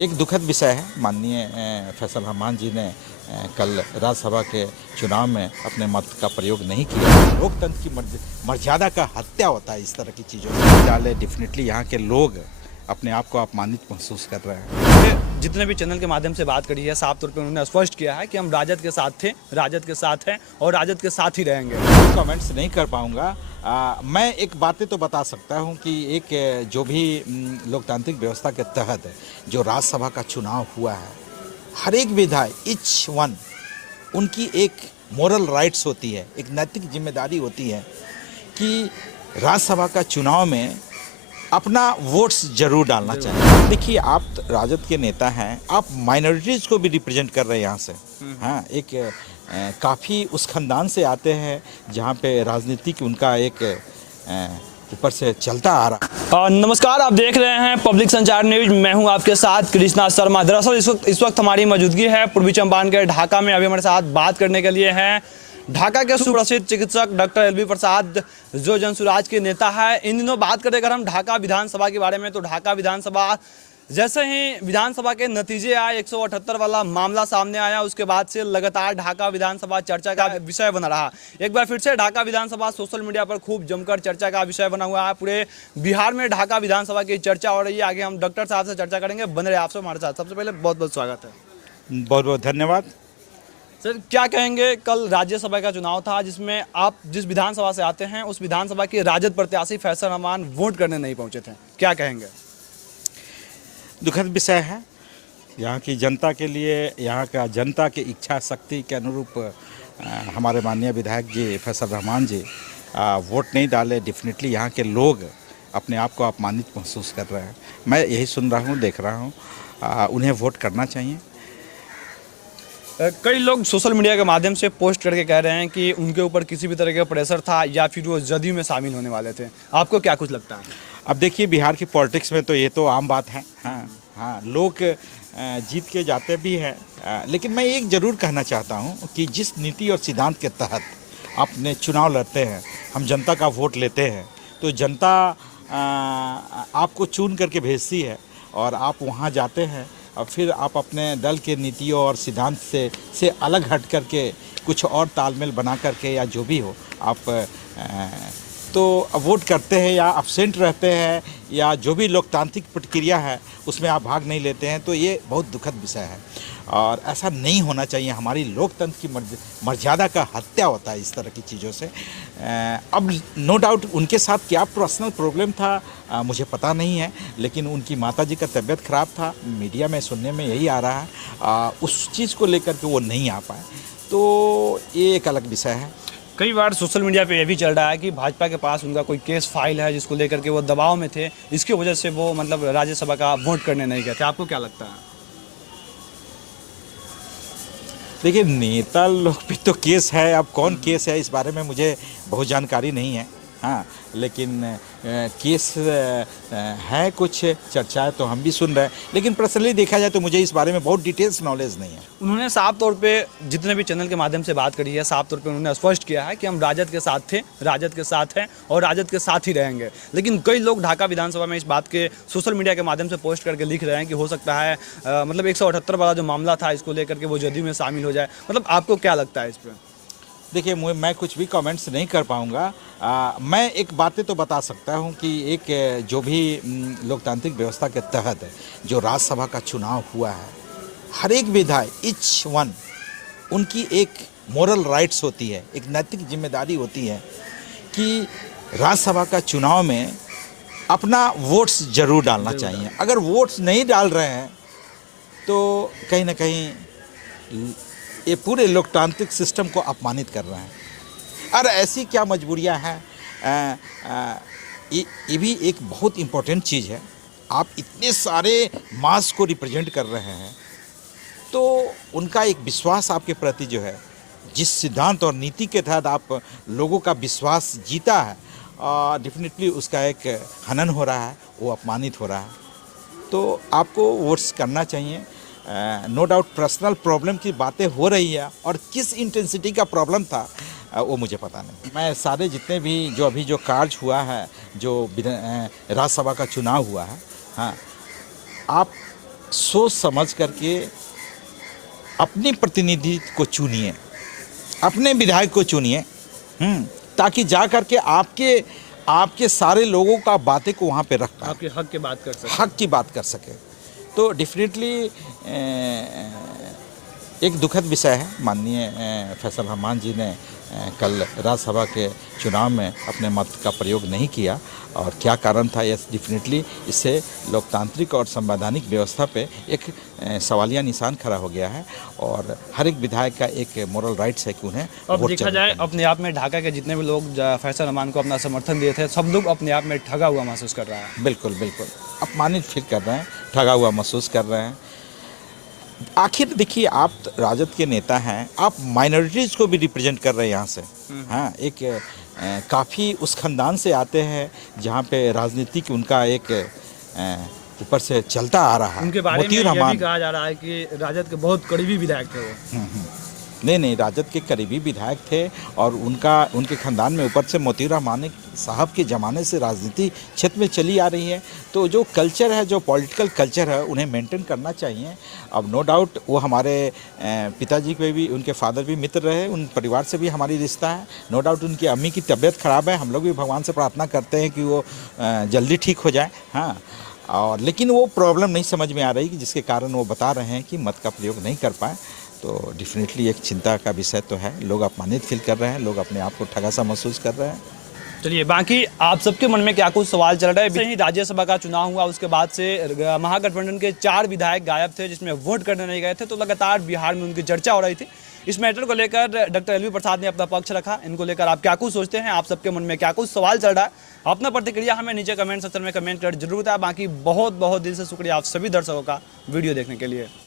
एक दुखद विषय है। माननीय फैसल रहमान जी ने कल राज्यसभा के चुनाव में अपने मत का प्रयोग नहीं किया। लोकतंत्र की मर्यादा का हत्या होता है इस तरह की चीज़ों में। डाले डेफिनेटली यहाँ के लोग अपने आप को अपमानित महसूस कर रहे हैं। जितने भी चैनल के माध्यम से बात करी है, साफ तौर पे उन्होंने स्पष्ट किया है कि हम राजद के साथ थे, राजद के साथ हैं और राजद के साथ ही रहेंगे। कमेंट्स नहीं कर पाऊंगा। मैं एक बातें तो बता सकता हूं कि एक जो भी लोकतांत्रिक व्यवस्था के तहत जो राज्यसभा का चुनाव हुआ है, हर एक विधायक ईच वन उनकी एक मोरल राइट्स होती है, एक नैतिक जिम्मेदारी होती है कि राज्यसभा का चुनाव में अपना वोट्स जरूर डालना चाहिए। देखिए, आप राजद के नेता हैं, आप माइनॉरिटीज़ को भी रिप्रेजेंट कर रहे हैं यहाँ से। हाँ, एक काफ़ी उस खानदान से आते हैं जहाँ पे राजनीति की उनका एक ऊपर से चलता आ रहा। नमस्कार, आप देख रहे हैं पब्लिक संचार न्यूज। मैं हूं आपके साथ कृष्णा शर्मा। दरअसल इस वक्त हमारी मौजूदगी है पूर्वी चंपारण के ढाका में। अभी हमारे साथ बात करने के लिए हैं ढाका के सुप्रसिद्ध चिकित्सक डॉक्टर एल बी प्रसाद, जो जनसुराज के नेता है। इन दिनों बात करें अगर हम ढाका विधानसभा के बारे में, तो ढाका विधानसभा जैसे ही विधानसभा के नतीजे आए, 178 वाला मामला सामने आया, उसके बाद से लगातार ढाका विधानसभा चर्चा का विषय बना रहा। एक बार फिर से ढाका विधानसभा सोशल मीडिया पर खूब जमकर चर्चा का विषय बना हुआ है। पूरे बिहार में ढाका विधानसभा की चर्चा हो रही है। आगे हम डॉक्टर साहब से चर्चा करेंगे। बने रहे आपसे हमारे साथ। सबसे पहले बहुत बहुत स्वागत है। बहुत बहुत धन्यवाद। सर, क्या कहेंगे, कल राज्यसभा का चुनाव था जिसमें आप जिस विधानसभा से आते हैं उस विधानसभा के राजद प्रत्याशी फैसल रहमान वोट करने नहीं पहुंचे थे, क्या कहेंगे? दुखद विषय है। यहाँ की जनता के लिए, यहाँ का जनता की इच्छा शक्ति के अनुरूप हमारे माननीय विधायक जी फैसल रहमान जी वोट नहीं डाले। डेफिनेटली यहाँ के लोग अपने आप को अपमानित महसूस कर रहे हैं। मैं यही सुन रहा हूँ, देख रहा हूँ। उन्हें वोट करना चाहिए। कई लोग सोशल मीडिया के माध्यम से पोस्ट करके कह रहे हैं कि उनके ऊपर किसी भी तरह का प्रेशर था या फिर वो जदयू में शामिल होने वाले थे। आपको क्या कुछ लगता है? अब देखिए, बिहार की पॉलिटिक्स में तो ये तो आम बात है। हाँ, लोग जीत के जाते भी हैं। लेकिन मैं एक ज़रूर कहना चाहता हूँ कि जिस नीति और सिद्धांत के तहत आपने चुनाव लड़ते हैं, हम जनता का वोट लेते हैं, तो जनता आपको चुन करके भेजती है और आप वहाँ जाते हैं और फिर आप अपने दल के नीतियों और सिद्धांत से अलग हट करके कुछ और तालमेल बना करके या जो भी हो आप तो वोट करते हैं या अब्सेंट रहते हैं या जो भी लोकतांत्रिक प्रक्रिया है उसमें आप भाग नहीं लेते हैं, तो ये बहुत दुखद विषय है और ऐसा नहीं होना चाहिए। हमारी लोकतंत्र की मर्यादा का हत्या होता है इस तरह की चीज़ों से। अब नो डाउट उनके साथ क्या पर्सनल प्रॉब्लम था मुझे पता नहीं है, लेकिन उनकी माताजी का तबीयत ख़राब था, मीडिया में सुनने में यही आ रहा है। उस चीज़ को लेकर के वो नहीं आ पाए, तो ये एक अलग विषय है। कई बार सोशल मीडिया पे ये भी चल रहा है कि भाजपा के पास उनका कोई केस फाइल है जिसको लेकर के वो दबाव में थे, इसकी वजह से वो मतलब राज्यसभा का वोट करने नहीं गए थे। आपको क्या लगता है? देखिए, नेता लोग पे तो केस है। अब कौन केस है इस बारे में मुझे बहुत जानकारी नहीं है। हाँ, लेकिन केस है, कुछ चर्चाएं तो हम भी सुन रहे हैं, लेकिन पर्सनली देखा जाए तो मुझे इस बारे में बहुत डिटेल्स नॉलेज नहीं है। उन्होंने साफ तौर पे जितने भी चैनल के माध्यम से बात करी है, साफ तौर पे उन्होंने स्पष्ट किया है कि हम राजद के साथ थे, राजद के साथ हैं और राजद के साथ ही रहेंगे। लेकिन कई लोग ढाका विधानसभा में इस बात के सोशल मीडिया के माध्यम से पोस्ट करके लिख रहे हैं कि हो सकता है मतलब 178 वाला जो मामला था इसको लेकर के वो जदयू में शामिल हो जाए। मतलब आपको क्या लगता है इस पर? देखिए, मैं कुछ भी कमेंट्स नहीं कर पाऊंगा। मैं एक बातें तो बता सकता हूं कि एक जो भी लोकतांत्रिक व्यवस्था के तहत जो राज्यसभा का चुनाव हुआ है, हर एक विधायक ईच वन उनकी एक मोरल राइट्स होती है, एक नैतिक जिम्मेदारी होती है कि राज्यसभा का चुनाव में अपना वोट्स जरूर डालना चाहिए। अगर वोट्स नहीं डाल रहे हैं तो कहीं ना कहीं ये पूरे लोकतांत्रिक सिस्टम को अपमानित कर रहे हैं। और ऐसी क्या मजबूरियां हैं, ये भी एक बहुत इम्पोर्टेंट चीज़ है। आप इतने सारे मास को रिप्रेजेंट कर रहे हैं, तो उनका एक विश्वास आपके प्रति जो है, जिस सिद्धांत और नीति के तहत आप लोगों का विश्वास जीता है, डेफिनेटली उसका एक हनन हो रहा है, वो अपमानित हो रहा है। तो आपको वोट्स करना चाहिए। नो डाउट पर्सनल प्रॉब्लम की बातें हो रही है और किस इंटेंसिटी का प्रॉब्लम था वो मुझे पता नहीं। मैं सारे जितने भी जो अभी जो कार्य हुआ है, जो राज्यसभा का चुनाव हुआ है, हाँ, आप सोच समझ करके अपने प्रतिनिधि को चुनिए, अपने विधायक को चुनिए, ताकि जा करके आपके सारे लोगों का बातें को वहाँ पे रख पाए, आपके हक की बात कर सकते हक की बात कर सके। तो डेफिनेटली एक दुखद विषय है। माननीय फैसल रहमान जी ने कल राज्यसभा के चुनाव में अपने मत का प्रयोग नहीं किया, और क्या कारण था, यह डेफिनेटली इससे लोकतांत्रिक और संवैधानिक व्यवस्था पे एक सवालिया निशान खड़ा हो गया है। और हर एक विधायक का एक मोरल राइट्स है कि उन्हें अब वोट देखा चाहिए जाए करना। अपने आप में ढाका के जितने भी लोग फैसल रहमान को अपना समर्थन दिए थे, सब लोग अपने आप में ठगा हुआ महसूस कर रहा है। बिल्कुल बिल्कुल अपमानित फील कर रहे हैं, ठगा हुआ महसूस कर रहे हैं। आखिर देखिए, आप राजद के नेता हैं, आप माइनॉरिटीज़ को भी रिप्रेजेंट कर रहे हैं यहाँ से। हाँ, एक काफ़ी उस खानदान से आते हैं जहाँ पे राजनीतिक उनका एक ऊपर से चलता आ रहा है। उनके बारे में मोती यह भी रहमान, कहा जा रहा है कि राजद के बहुत करीबी विधायक थे वो। नहीं, राजद के करीबी विधायक थे, और उनके खानदान में ऊपर से मोती रहमान साहब के ज़माने से राजनीति क्षेत्र में चली आ रही है। तो जो कल्चर है, जो पॉलिटिकल कल्चर है, उन्हें मेंटेन करना चाहिए। अब नो डाउट वो हमारे पिताजी के भी, उनके फादर भी मित्र रहे, उन परिवार से भी हमारी रिश्ता है। नो डाउट उनकी अम्मी की तबीयत ख़राब है, हम लोग भी भगवान से प्रार्थना करते हैं कि वो जल्दी ठीक हो जाए। हाँ, और लेकिन वो प्रॉब्लम नहीं समझ में आ रही कि जिसके कारण वो बता रहे हैं कि मत का प्रयोग नहीं कर पाए। तो डेफिनेटली एक चिंता का विषय तो है। लोग अपमानित फील कर रहे हैं, लोग अपने आप को ठगा सा महसूस कर रहे हैं। चलिए, बाकी आप सबके मन में क्या कुछ सवाल चल रहा है? ही राज्यसभा का चुनाव हुआ, उसके बाद से महागठबंधन के 4 विधायक गायब थे, जिसमें वोट करने नहीं गए थे। तो लगातार बिहार में उनकी चर्चा हो रही थी। इस मैटर को लेकर डॉक्टर एलवी प्रसाद ने अपना पक्ष रखा। इनको लेकर आप क्या कुछ सोचते हैं? आप सबके मन में क्या कुछ सवाल चल रहा है? अपना प्रतिक्रिया हमें नीचे कमेंट सेक्शन में कमेंट कर जरूर बताएं। बाकी बहुत बहुत दिल से शुक्रिया आप सभी दर्शकों का वीडियो देखने के लिए।